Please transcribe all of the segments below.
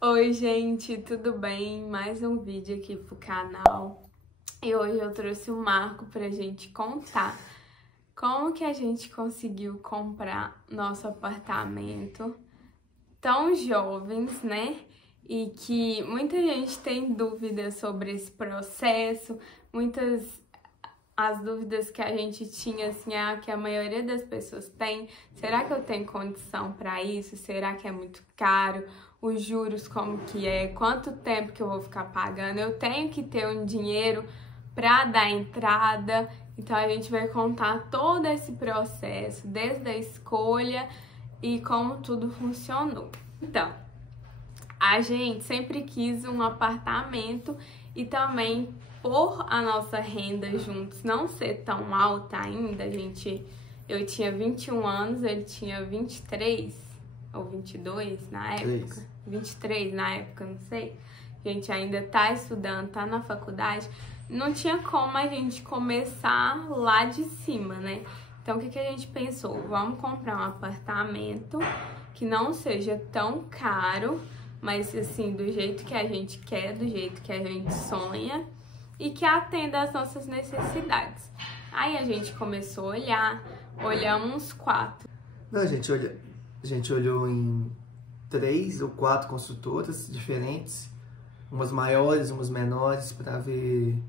Oi, gente, tudo bem? Mais um vídeo aqui pro canal. E hoje eu trouxe o Marco pra gente contar como que a gente conseguiu comprar nosso apartamento tão jovens, né? E que muita gente tem dúvidas sobre esse processo, as dúvidas que a gente tinha, assim, que a maioria das pessoas tem. Será que eu tenho condição para isso? Será que é muito caro? Os juros como que é? Quanto tempo que eu vou ficar pagando? Eu tenho que ter um dinheiro para dar entrada. Então a gente vai contar todo esse processo, desde a escolha e como tudo funcionou. Então, a gente sempre quis um apartamento e também por a nossa renda juntos não ser tão alta ainda, eu tinha 21 anos, ele tinha 23 ou 22 na época, 23 na época, não sei. A gente ainda tá estudando, tá na faculdade, não tinha como a gente começar lá de cima, né? Então o que a gente pensou? Vamos comprar um apartamento que não seja tão caro, mas assim, do jeito que a gente quer, do jeito que a gente sonha e que atenda às nossas necessidades. Aí a gente começou a olhar, olhamos uns 4. Não, a gente olhou em 3 ou 4 construtoras diferentes, umas maiores, umas menores, para ver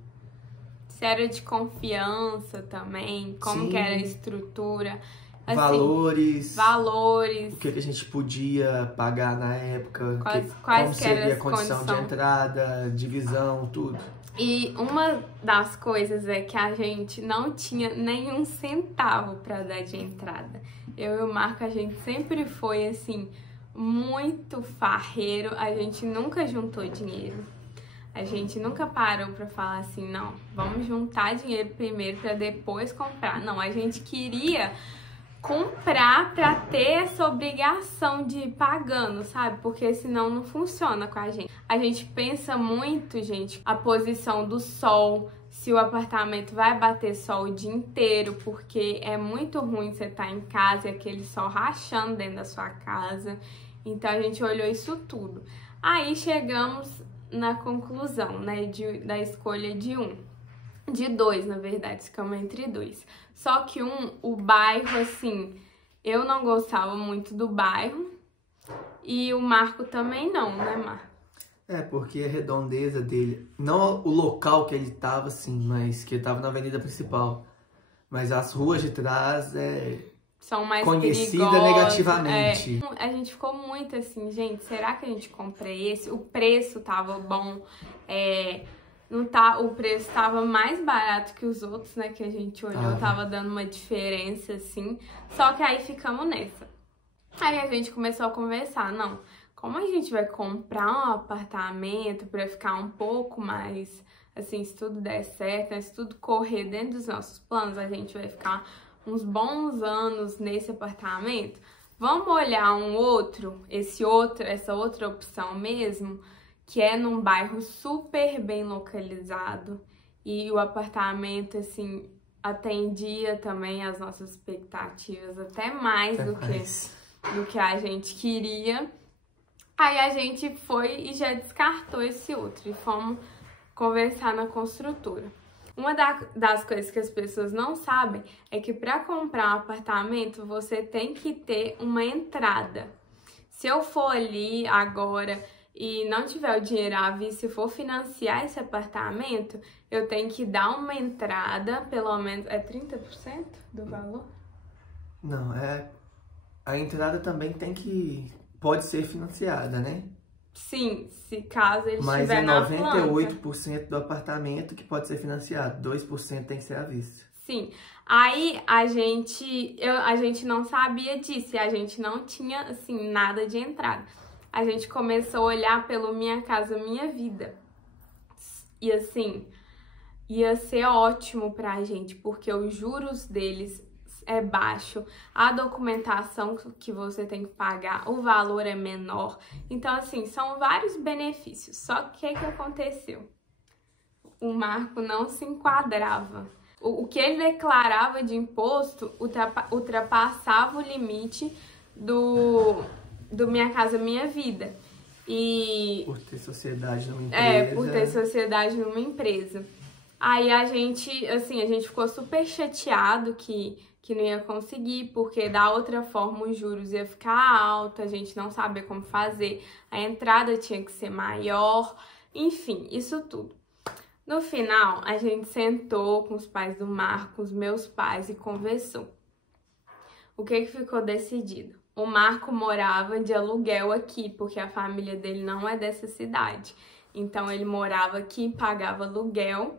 se era de confiança também, como Sim. que era a estrutura. Assim, valores, o que a gente podia pagar na época, como seria a condição de entrada, divisão, tudo. E uma das coisas é que a gente não tinha nenhum centavo para dar de entrada. Eu e o Marco, a gente sempre foi assim, muito farreiro, a gente nunca juntou dinheiro. A gente nunca parou para falar assim, não, vamos juntar dinheiro primeiro para depois comprar. Não, a gente queria comprar para ter essa obrigação de ir pagando, sabe? Porque senão não funciona com a gente. A gente pensa muito, gente, a posição do sol, se o apartamento vai bater sol o dia inteiro, porque é muito ruim você estar em casa e aquele sol rachando dentro da sua casa. Então a gente olhou isso tudo. Aí chegamos na conclusão, né, da escolha de 2, na verdade, ficamos entre 2. Só que o bairro, assim, eu não gostava muito do bairro e o Marco também não, né, Marco? É, porque a redondeza dele, não o local que ele tava, assim, mas que ele tava na avenida principal, mas as ruas de trás são mais conhecida negativamente. A gente ficou muito assim, gente, será que a gente compra esse? O preço tava bom, o preço tava mais barato que os outros, né, que a gente olhou, tava dando uma diferença, assim, só que aí ficamos nessa. Aí a gente começou a conversar, não, como a gente vai comprar um apartamento pra ficar um pouco mais, assim, se tudo der certo, né, se tudo correr dentro dos nossos planos, a gente vai ficar uns bons anos nesse apartamento, vamos olhar essa outra opção mesmo, que é num bairro super bem localizado e o apartamento, assim, atendia também as nossas expectativas, até mais do que a gente queria. Aí a gente foi e já descartou esse outro e fomos conversar na construtora. Uma das coisas que as pessoas não sabem é que para comprar um apartamento você tem que ter uma entrada. Se eu for ali agora e não tiver o dinheiro à vista, se for financiar esse apartamento, eu tenho que dar uma entrada, pelo menos, 30% do valor? Não, a entrada também pode ser financiada, né? Sim, se caso ele mas estiver na planta. Mas é 98% do apartamento que pode ser financiado, 2% tem que ser à vista. Sim, aí a gente não sabia disso, e a gente não tinha, assim, nada de entrada. A gente começou a olhar pelo Minha Casa Minha Vida. E assim, ia ser ótimo pra gente, porque os juros deles é baixo, a documentação que você tem que pagar, o valor é menor. Então, assim, são vários benefícios. Só que o que aconteceu? O Marco não se enquadrava. O que ele declarava de imposto ultrapassava o limite do Minha Casa Minha Vida. E por ter sociedade numa empresa. por ter sociedade numa empresa. Aí a gente ficou super chateado que não ia conseguir, porque da outra forma os juros ia ficar alto, a gente não sabia como fazer, a entrada tinha que ser maior, enfim, isso tudo. No final, a gente sentou com os pais do Marco, com os meus pais e conversou. O que ficou decidido? O Marco morava de aluguel aqui, porque a família dele não é dessa cidade. Então ele morava aqui, pagava aluguel,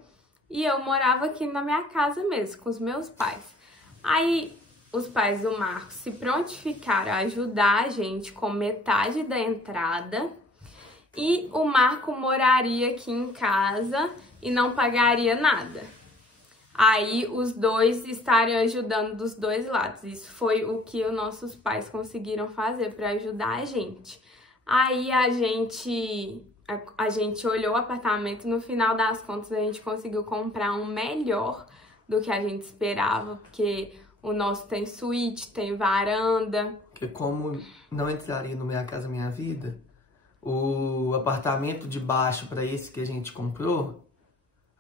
e eu morava aqui na minha casa mesmo, com os meus pais. Aí os pais do Marco se prontificaram a ajudar a gente com metade da entrada e o Marco moraria aqui em casa e não pagaria nada. Aí os dois estariam ajudando dos dois lados. Isso foi o que os nossos pais conseguiram fazer para ajudar a gente. Aí a gente olhou o apartamento, no final das contas a gente conseguiu comprar um melhor do que a gente esperava, porque o nosso tem suíte, tem varanda. Porque como não entraria no Minha Casa Minha Vida, o apartamento de baixo para esse que a gente comprou,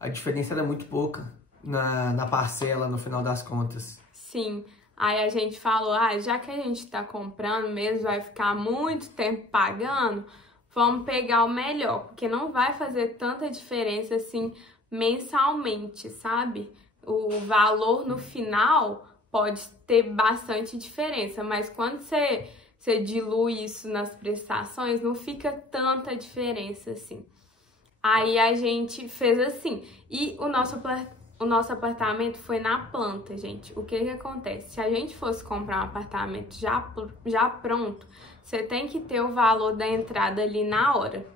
a diferença era muito pouca na parcela no final das contas. Sim, aí a gente falou, já que a gente tá comprando mesmo, vai ficar muito tempo pagando, vamos pegar o melhor, porque não vai fazer tanta diferença assim mensalmente, sabe? O valor no final pode ter bastante diferença, mas quando você dilui isso nas prestações, não fica tanta diferença assim. Aí a gente fez assim, e o nosso apartamento foi na planta, gente. O que acontece? Se a gente fosse comprar um apartamento já pronto, você tem que ter o valor da entrada ali na hora,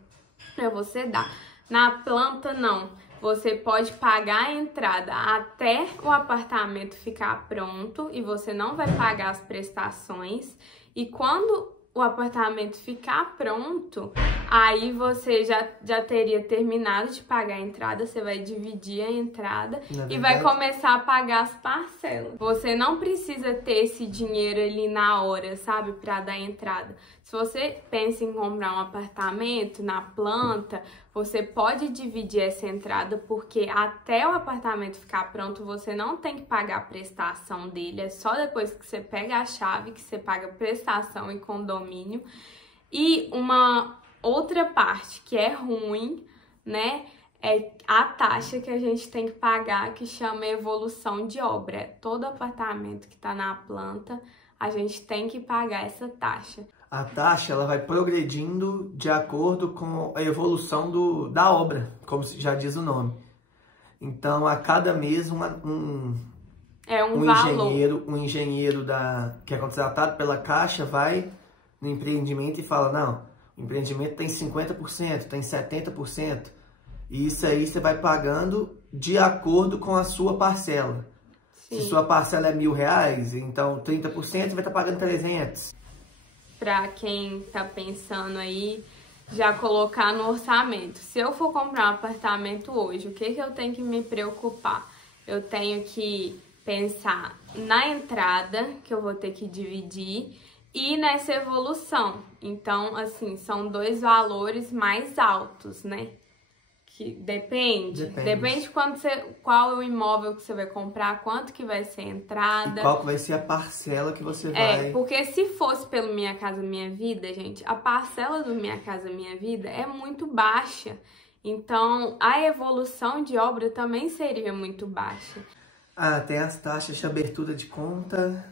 pra você dar. Na planta, não. Você pode pagar a entrada até o apartamento ficar pronto e você não vai pagar as prestações. E quando o apartamento ficar pronto, aí você já teria terminado de pagar a entrada, você vai dividir a entrada e vai começar a pagar as parcelas. Você não precisa ter esse dinheiro ali na hora, sabe, para dar entrada. Se você pensa em comprar um apartamento na planta, você pode dividir essa entrada, porque até o apartamento ficar pronto, você não tem que pagar a prestação dele. É só depois que você pega a chave que você paga prestação e condomínio. E uma outra parte que é ruim, né, é a taxa que a gente tem que pagar, que chama evolução de obra. Todo apartamento que está na planta, a gente tem que pagar essa taxa. A taxa ela vai progredindo de acordo com a evolução da obra, como já diz o nome. Então, a cada mês um engenheiro que é contratado pela Caixa vai no empreendimento e fala, não, o empreendimento tem 50%, tem 70%. E isso aí você vai pagando de acordo com a sua parcela. Sim. Se sua parcela é R$1.000, então 30% você vai estar pagando 300. Para quem tá pensando aí, já colocar no orçamento. Se eu for comprar um apartamento hoje, o que eu tenho que me preocupar? Eu tenho que pensar na entrada, que eu vou ter que dividir, e nessa evolução. Então, assim, são dois valores mais altos, né? Que depende qual é o imóvel que você vai comprar, quanto que vai ser a entrada. E qual que vai ser a parcela que você vai... Porque se fosse pelo Minha Casa Minha Vida, gente, a parcela do Minha Casa Minha Vida é muito baixa. Então, a evolução de obra também seria muito baixa. Tem as taxas de abertura de conta.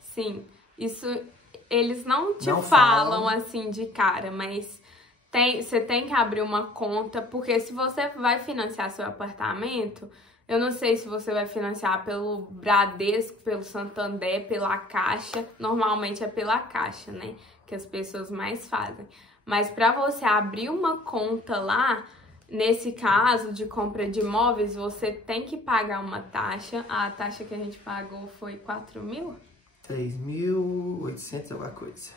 Sim, isso eles não falam assim de cara, mas... Você tem que abrir uma conta, porque se você vai financiar seu apartamento, eu não sei se você vai financiar pelo Bradesco, pelo Santander, pela Caixa. Normalmente é pela Caixa, né? Que as pessoas mais fazem. Mas para você abrir uma conta lá, nesse caso de compra de imóveis, você tem que pagar uma taxa. A taxa que a gente pagou foi 4 mil? 3.800 alguma coisa.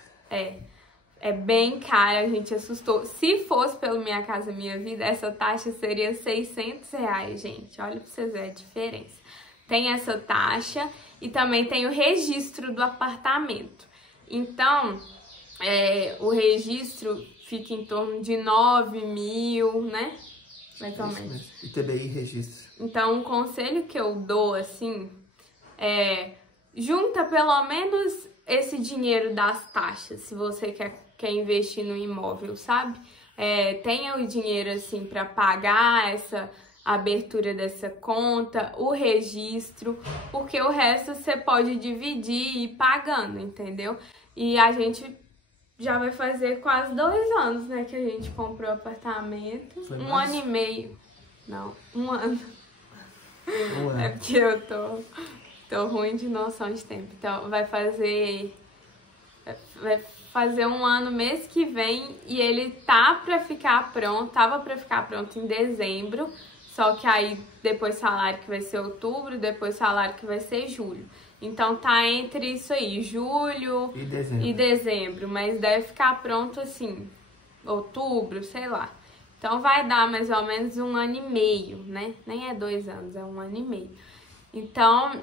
É bem cara, a gente assustou. Se fosse pelo Minha Casa Minha Vida, essa taxa seria R$600, gente. Olha pra vocês verem a diferença. Tem essa taxa e também tem o registro do apartamento. Então, o registro fica em torno de 9 mil, né? Mais ou menos. ITBI registro. Então, um conselho que eu dou, assim, é junta pelo menos esse dinheiro das taxas, se você quer investir no imóvel, sabe? Tenha o dinheiro, assim, para pagar essa abertura dessa conta, o registro, porque o resto você pode dividir e ir pagando, entendeu? E a gente já vai fazer quase 2 anos, né, que a gente comprou o apartamento. Foi um ano e meio. Não, 1 ano. É porque eu tô ruim de noção de tempo. Então, vai fazer 1 ano mês que vem e ele tava pra ficar pronto em dezembro, só que aí depois salário que vai ser outubro, depois salário que vai ser julho. Então tá entre isso aí, julho e dezembro, mas deve ficar pronto assim, outubro, sei lá. Então vai dar mais ou menos 1 ano e meio, né? Nem é 2 anos, é 1 ano e meio. Então,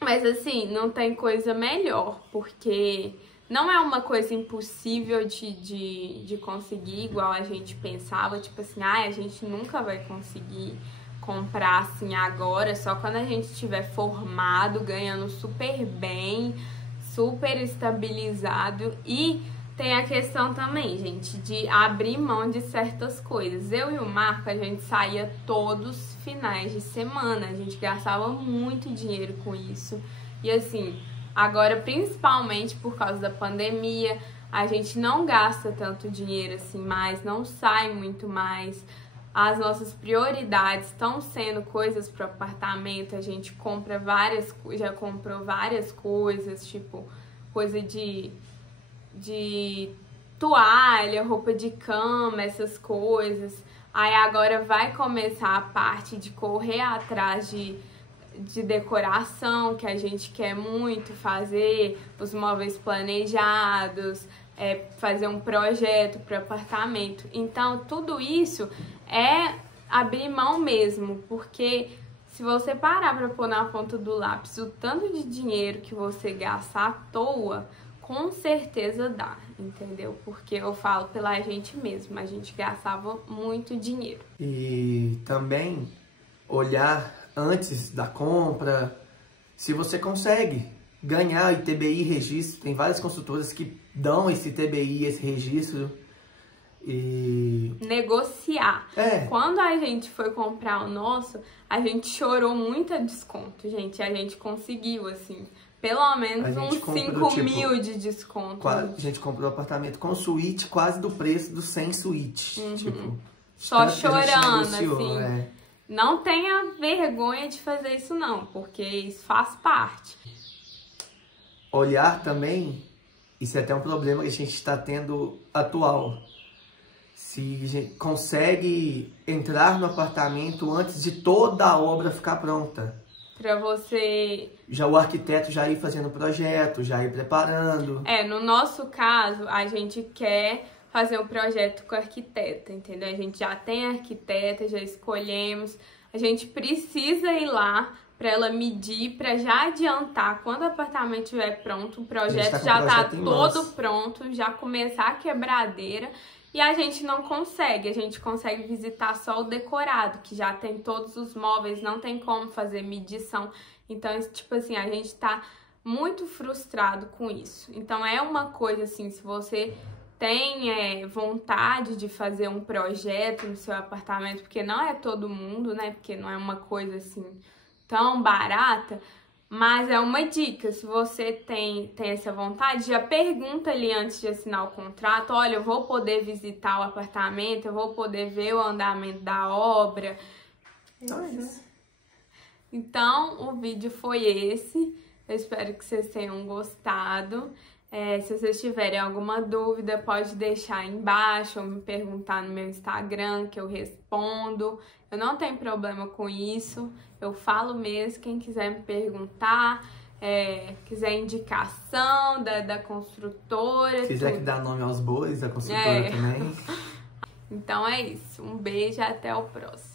mas assim, não tem coisa melhor, porque não é uma coisa impossível de conseguir, igual a gente pensava, tipo assim, a gente nunca vai conseguir comprar assim agora, só quando a gente estiver formado, ganhando super bem, super estabilizado. E tem a questão também, gente, de abrir mão de certas coisas. Eu e o Marco, a gente saía todos os finais de semana, a gente gastava muito dinheiro com isso. E assim, agora principalmente por causa da pandemia, a gente não gasta tanto dinheiro assim mais, não sai muito mais. As nossas prioridades estão sendo coisas para o apartamento, a gente compra já comprou várias coisas, tipo coisa de toalha, roupa de cama, essas coisas. Aí agora vai começar a parte de correr atrás de decoração, que a gente quer muito fazer, os móveis planejados, fazer um projeto para o apartamento. Então, tudo isso é abrir mão mesmo, porque se você parar para pôr na ponta do lápis o tanto de dinheiro que você gasta à toa, com certeza dá, entendeu? Porque eu falo pela gente mesmo, a gente gastava muito dinheiro. E também olhar antes da compra, se você consegue ganhar ITBI registro, tem várias construtoras que dão esse ITBI, esse registro. E negociar. Quando a gente foi comprar o nosso, a gente chorou muito a desconto, gente. A gente conseguiu, assim, pelo menos uns 5 mil de desconto. A gente comprou um apartamento com suíte quase do preço do sem suíte. Tipo, só chorando, assim. Não tenha vergonha de fazer isso não, porque isso faz parte. Olhar também, isso é até um problema que a gente está tendo atual. Se a gente consegue entrar no apartamento antes de toda a obra ficar pronta. Pra você... Já o arquiteto já ir fazendo o projeto, já ir preparando. No nosso caso, a gente quer fazer um projeto com a arquiteta, entendeu? A gente já tem a arquiteta, já escolhemos. A gente precisa ir lá para ela medir, para já adiantar, quando o apartamento estiver pronto, o projeto já tá todo pronto, já começar a quebradeira. E a gente não consegue, a gente consegue visitar só o decorado, que já tem todos os móveis, não tem como fazer medição. Então, tipo assim, a gente tá muito frustrado com isso. Então, é uma coisa assim, se você tem vontade de fazer um projeto no seu apartamento, porque não é todo mundo, né? Porque não é uma coisa assim tão barata, mas é uma dica, se você tem essa vontade, já pergunta ali antes de assinar o contrato, olha, eu vou poder visitar o apartamento, eu vou poder ver o andamento da obra. Então, o vídeo foi esse, eu espero que vocês tenham gostado. Se vocês tiverem alguma dúvida, pode deixar aí embaixo ou me perguntar no meu Instagram, que eu respondo. Eu não tenho problema com isso, eu falo mesmo. Quem quiser me perguntar, quiser indicação da construtora. Se quiser que dá nome aos bois da construtora também. Então é isso, um beijo e até o próximo.